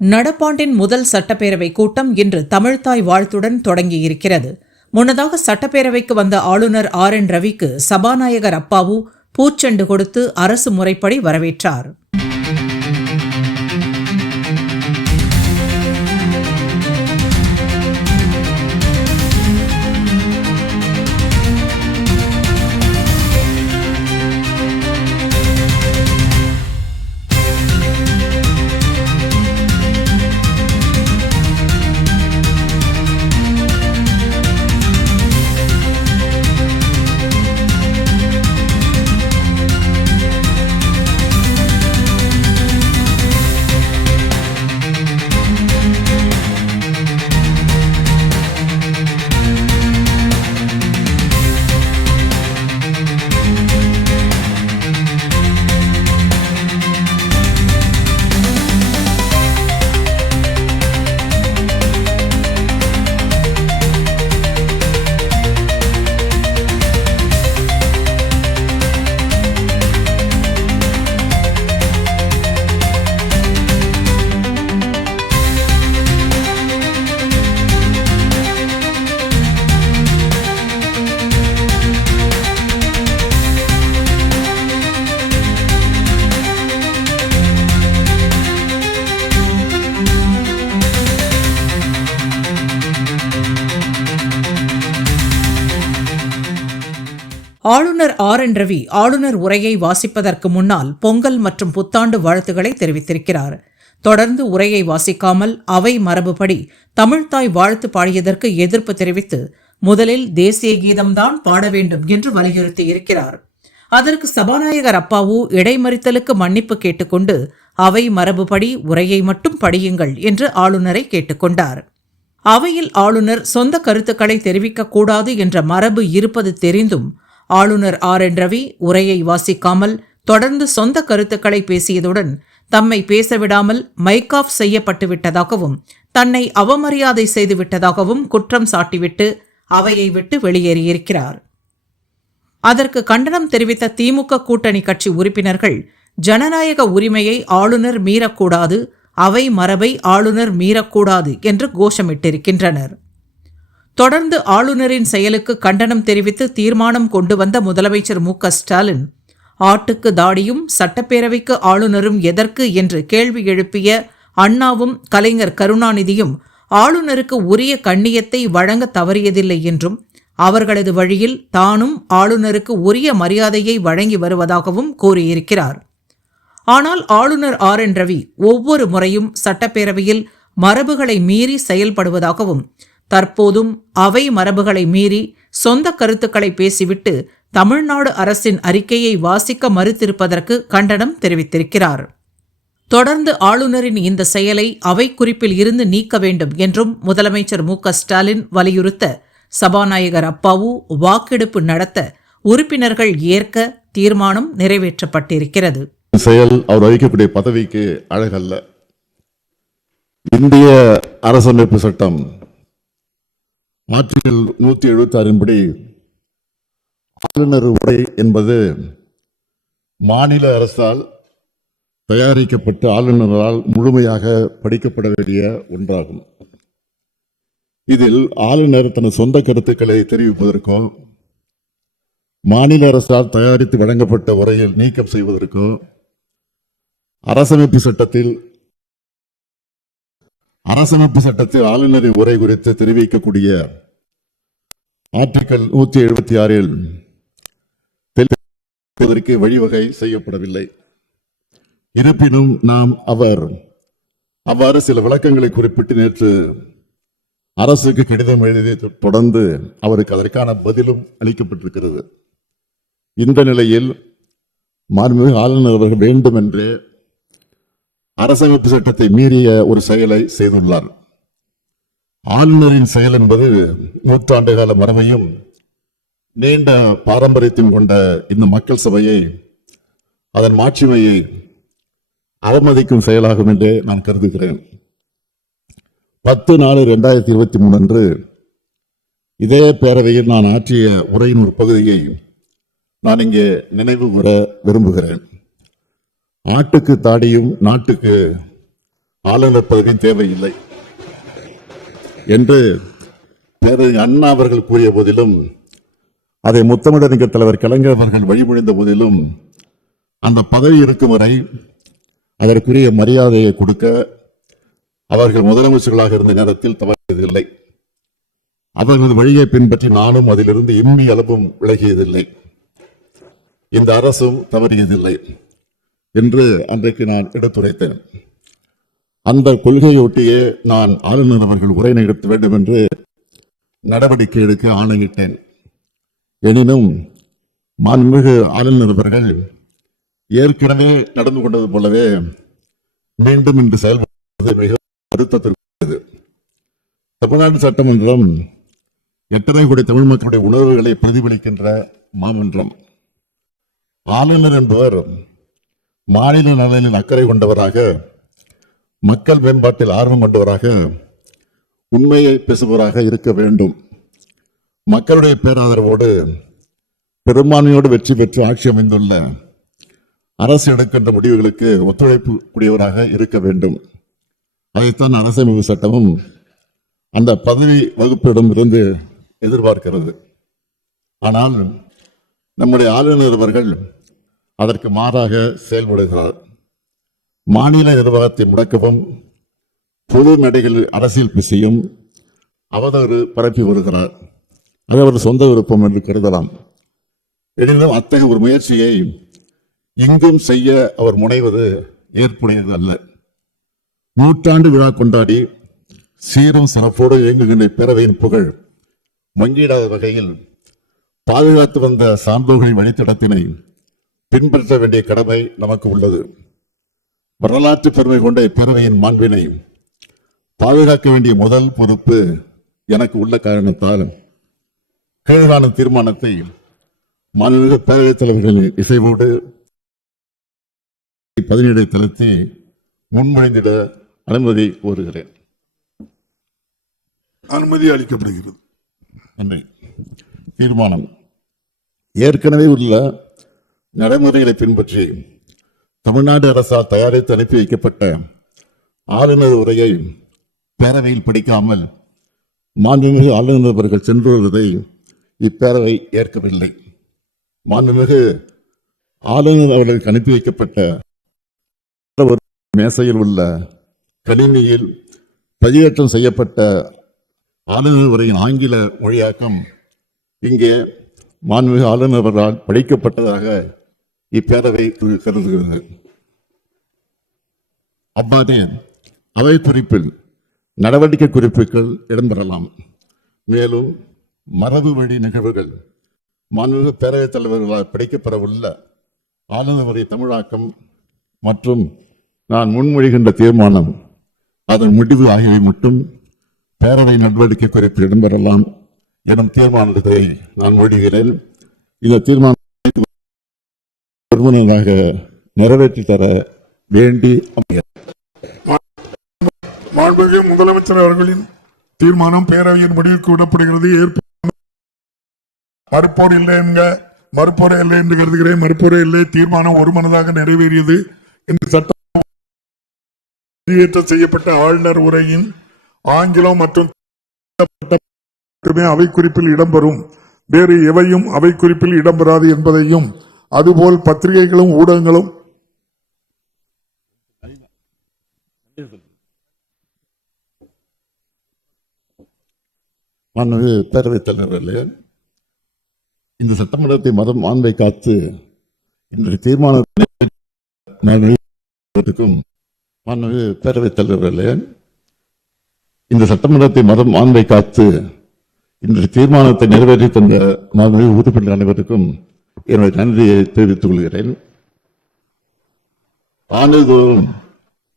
நடப்பாண்டின் முதல் சட்டப்பேரவை கூட்டம் இன்று தமிழ்த்தாய் வாழ்த்துடன் தொடங்கியிருக்கிறது. முன்னதாக சட்டப்பேரவைக்கு வந்த ஆளுநர் RN ரவிக்கு சபாநாயகர் அப்பாவு பூச்செண்டு கொடுத்து அரசு முறைப்படி வரவேற்றார். ஆளுநர் RN ரவி ஆளுநர் உரையை வாசிப்பதற்கு முன்னால் பொங்கல் மற்றும் புத்தாண்டு வாழ்த்துக்களை தெரிவித்திருக்கிறார். தொடர்ந்து உரையை வாசிக்காமல் அவை மரபுப்படி தமிழ்த்தாய் வாழ்த்து பாடியதற்கு எதிர்ப்பு தெரிவித்து முதலில் தேசிய கீதம்தான் பாட வேண்டும் என்று வலியுறுத்தி இருக்கிறார். அதற்கு சபாநாயகர் அப்பாவு இடைமறித்தலுக்கு மன்னிப்பு கேட்டுக்கொண்டு அவை மரபுப்படி உரையை மட்டும் படியுங்கள் என்று ஆளுநரை கேட்டுக்கொண்டார். அவையில் ஆளுநர் சொந்த கருத்துக்களை தெரிவிக்கக்கூடாது என்ற மரபு இருப்பது தெரிந்தும் ஆளுநர் RN ரவி உரையை வாசிக்காமல் தொடர்ந்து சொந்த கருத்துக்களை பேசியதுடன் தம்மை பேசவிடாமல் மைக் ஆஃப் செய்யப்பட்டுவிட்டதாகவும் தன்னை அவமரியாதை செய்துவிட்டதாகவும் குற்றம் சாட்டிவிட்டு அவையை விட்டு வெளியேறியிருக்கிறார். அதற்கு கண்டனம் தெரிவித்த திமுக கூட்டணி கட்சி உறுப்பினர்கள் ஜனநாயக உரிமையை ஆளுநர் மீறக்கூடாது, அவை மரபை ஆளுநர் மீறக்கூடாது என்று கோஷமிட்டிருக்கின்றனர். தொடர்ந்து ஆளுநரின் செயலுக்கு கண்டனம் தெரிவித்து தீர்மானம் கொண்டு வந்த முதலமைச்சர் MK-ஸ்டாலின் ஆட்டுக்கு தாடியும் சட்டப்பேரவைக்கு ஆளுநரும் எதற்கு என்று கேள்வி எழுப்பிய அண்ணாவும் கலைஞர் கருணாநிதியும் ஆளுநருக்கு உரிய கண்ணியத்தை வழங்க தவறியதில்லை என்றும் அவர்களது வழியில் தானும் ஆளுநருக்கு உரிய மரியாதையை வழங்கி வருவதாகவும் கூறியிருக்கிறார். ஆனால் ஆளுநர் RN ரவி ஒவ்வொரு முறையும் சட்டப்பேரவையில் மரபுகளை மீறி செயல்படுவதாகவும் தற்போதும் அவை மரபுகளை மீறி சொந்த கருத்துக்களை பேசிவிட்டு தமிழ்நாடு அரசின் அறிக்கையை வாசிக்க மறுத்திருப்பதற்கு கண்டனம் தெரிவித்திருக்கிறார். தொடர்ந்து ஆளுநரின் இந்த செயலை அவை குறிப்பில் இருந்து நீக்க வேண்டும் என்றும் முதலமைச்சர் MK-ஸ்டாலின் வலியுறுத்த சபாநாயகர் அப்பாவு வாக்கெடுப்பு நடத்த உறுப்பினர்கள் ஏற்க தீர்மானம் நிறைவேற்றப்பட்டிருக்கிறது. செயல் அவர் வகிக்கக்கூடிய பதவிக்கு அழகல்ல. இந்திய அரசமைப்பு சட்டம் ஆர்டிகல் 176 படி ஆளுநர் உரை என்பது மாநில அரசால் தயாரிக்கப்பட்ட ஆளுநரால் முழுமையாக படிக்கப்பட வேண்டிய ஒன்றாகும். இதில் ஆளுநர் தனது சொந்த கருத்துக்களை தெரிவிப்பதற்கோ மாநில அரசால் தயாரித்து வழங்கப்பட்ட உரையில் நீக்கம் செய்வதற்கோ அரசமைப்பு சட்டத்தில் ஆளுநரின் உரை குறித்து தெரிவிக்கக்கூடிய ஆர்டிகல் 176 தெளிவுபடுத்துவதற்கு வழிவகை செய்யப்படவில்லை. இருப்பினும் நாம் அவ்வாறு சில விளக்கங்களை குறிப்பிட்டு நேற்று அரசுக்கு கடிதம் எழுதி தொடர்ந்து அவருக்கு அதற்கான பதிலும் அளிக்கப்பட்டிருக்கிறது. இந்த நிலையில் மாண்புமிகு ஆளுநர் அவர்கள் வேண்டும் என்று அரசமைப்பு சட்டத்தை மீறிய ஒரு செயலை செய்துள்ளார். ஆளுநரின் செயல் என்பது நூற்றாண்டு கால மரபையும் நீண்ட பாரம்பரியத்தையும் கொண்ட இந்த மக்கள் சபையை அதன் மாட்சிமையை அவமதிக்கும் செயலாகும் என்றே நான் கருதுகிறேன். 10/4/2023 அன்று இதே பேரவையில் நான் ஆற்றிய உரையின் ஒரு பகுதியை நான் இங்கே நினைவு கூற விரும்புகிறேன். ஆட்டுக்கு தாடியும் நாட்டுக்கு ஆளுநர் பதவியும் தேவையில்லை என்று பேரறிஞர் அண்ணா அவர்கள் கூறிய போதிலும், அதை முத்தமிழறிஞர் தலைவர் கலைஞர் அவர்கள் வழிமொழிந்த போதிலும், அந்த பதவி இருக்கும் வரை அதற்குரிய மரியாதையை கொடுக்க அவர்கள் முதலமைச்சர்களாக இருந்த நேரத்தில் தவறியதில்லை. அவர்களது வழியை பின்பற்றி நானும் அதிலிருந்து இம்மி அளவும் விலகியதில்லை. இந்த அரசும் தவறியதில்லை என்று அன்றைக்கு நான் எடுத்துரைத்தேன். அந்த கொள்கையொட்டியே நான் ஆளுநர் அவர்கள் உரை நிகழ்த்த வேண்டும் என்று நடவடிக்கை எடுக்க ஆணையிட்டேன். எனினும் மாண்புமிகு ஆளுநர் அவர்கள் ஏற்கனவே நடந்து கொண்டது போலவே மீண்டும் இன்று செயல்படுவது மிக வருத்தத்திற்குரியது. தமிழ்நாடு சட்டமன்றம் 8.5 கோடி தமிழ் மக்களுடைய உணர்வுகளை பிரதிபலிக்கின்ற மாமன்றம். ஆளுநர் என்பவர் மாநில நலனில் அக்கறை கொண்டவராக, மக்கள் மேம்பாட்டில் ஆர்வம் கொண்டவராக, உண்மையை பேசுபவராக இருக்க வேண்டும். மக்களுடைய பேராதரவோடு பெரும்பான்மையோடு வெற்றி பெற்று ஆட்சி அமைந்துள்ள அரசு எடுக்கின்ற முடிவுகளுக்கு ஒத்துழைப்பு கூடியவராக இருக்க வேண்டும். அதைத்தான் அரசமைப்பு சட்டமும் அந்த பதவி வகுப்பிடம் இருந்து எதிர்பார்க்கிறது. ஆனால் நம்முடைய ஆளுநர் அவர்கள் அதற்கு மாறாக செயல்படுகிறார். மாநில நிர்வாகத்தை முடக்கவும், பொது மேடைகளில் அரசியல் பேசியும் அவதூறு பரப்பி வருகிறார். அது அவர் சொந்த விருப்பம் என்று கருதலாம். எனினும் அத்தகைய ஒரு முயற்சியை இங்கும் செய்ய அவர் முனைவது ஏற்புடையது அல்ல. நூற்றாண்டு விழா கொண்டாடி சீரும் சிறப்போடு இயங்குகின்ற பேரவையின் புகழ் மங்கிடாத வகையில் பாதுகாத்து வந்த சான்றோர்களின் வழித்தடத்தினை பின்பற்ற வேண்டிய கடமை நமக்கு உள்ளது. வரலாற்று பெருமை கொண்ட இப்பேரவையின் மாண்பினை பாதுகாக்க வேண்டிய முதல் பொறுப்பு எனக்கு உள்ள காரணத்தால் கீழ்காணும் தீர்மானத்தை மாண்புமிகு பேரவைத் தலைவர்களின் இசைவோடு 17 தளத்தை முன்மொழிந்திட அனுமதி கோருகிறேன். அனுமதி அளிக்கப்படுகிறது. நன்றி. தீர்மானம் ஏற்கனவே உள்ள நடைமுறைகளை பின்பற்றி தமிழ்நாடு அரசால் தயாரித்து அனுப்பி வைக்கப்பட்ட ஆளுநர் உரையை பேரவையில் படிக்காமல் மாண்புமிகு ஆளுநர் அவர்கள் சென்று வருவதை இப்பேரவை ஏற்கவில்லை. மாண்புமிகு ஆளுநர் அவர்களுக்கு அனுப்பி வைக்கப்பட்ட மேசையில் உள்ள கணினியில் பதிவேற்றம் செய்யப்பட்ட ஆளுநர் உரையின் ஆங்கில மொழியாக்கம் இங்கே மாண்புமிகு ஆளுநர் அவர்களால் படிக்கப்பட்டதாக இப்பேரவை கருதுகிறது. அவ்வாறே அவை குறிப்பில் நடவடிக்கை குறிப்புகள் இடம்பெறலாம். மேலும் மரபு வழி நிகழ்வுகள் மாண்புமிகு பேரவைத் தலைவர்களால் படிக்கப்பெறவுள்ள ஆளுநர் உரை தமிழாக்கம் மற்றும் நான் முன்மொழிகின்ற தீர்மானம், அதன் முடிவு ஆகியவை மட்டும் பேரவை நடவடிக்கை குறிப்பில் இடம்பெறலாம் எனும் தீர்மானத்தை நான் மொழிகிறேன். இந்த தீர்மானத்தை நிறைவேற்றி தர வேண்டி மாண்புமிகு முதலமைச்சர் அவர்களின் தீர்மானம் பேரவையின் முடிவுக்கு விடப்படுகிறது. மறுப்போர் இல்லை மறுப்போரே இல்லை என்று கருதுகிறேன். மறுப்போரே இல்லை. தீர்மானம் ஒருமனதாக நிறைவேறியது. இந்த சட்டம் பதிவேற்றம் செய்யப்பட்ட ஆளுநர் உரையின் ஆங்கிலம் மற்றும் அவை குறிப்பில் இடம்பெறும், வேறு எவையும் அவை குறிப்பில் இடம்பெறாது என்பதையும், அதுபோல் பத்திரிகைகளும் ஊடகங்களும் பேரவைத் தலைவர்களே, இந்த சட்டமன்றத்தை மதம் மாண்பை காத்து இன்றைய தீர்மானத்திற்கும் பேரவைத் தலைவர்களே, இந்த சட்டமன்றத்தை மதம் மாண்பை காத்து இன்றைய தீர்மானத்தை நிறைவேற்றி தந்த மாண்புமிகு உறுப்பினர் அனைவருக்கும் என்னுடைய நன்றியை தெரிவித்துக் கொள்கிறேன். ஆண்டுதோறும்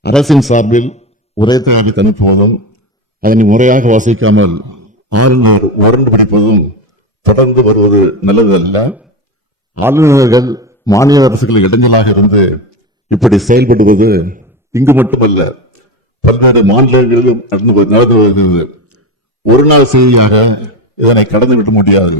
அரசின் சார்பில் உரை தயாரித்து அனுப்புவதும் அதனை முறையாக வாசிக்காமல் ஆளுநர் உரண்டு பிடிப்பதும் தொடர்ந்து வருவது நல்லதல்ல. ஆளுநர்கள் மாநில அரசுகளுக்கு இடைஞ்சலாக இருந்து இப்படி செயல்படுவது இங்கு மட்டுமல்ல, பல்வேறு மாநிலங்களிலும் நடந்து வருகிறது. ஒரு நாள் செய்தியாக இதனை கடந்துவிட முடியாது.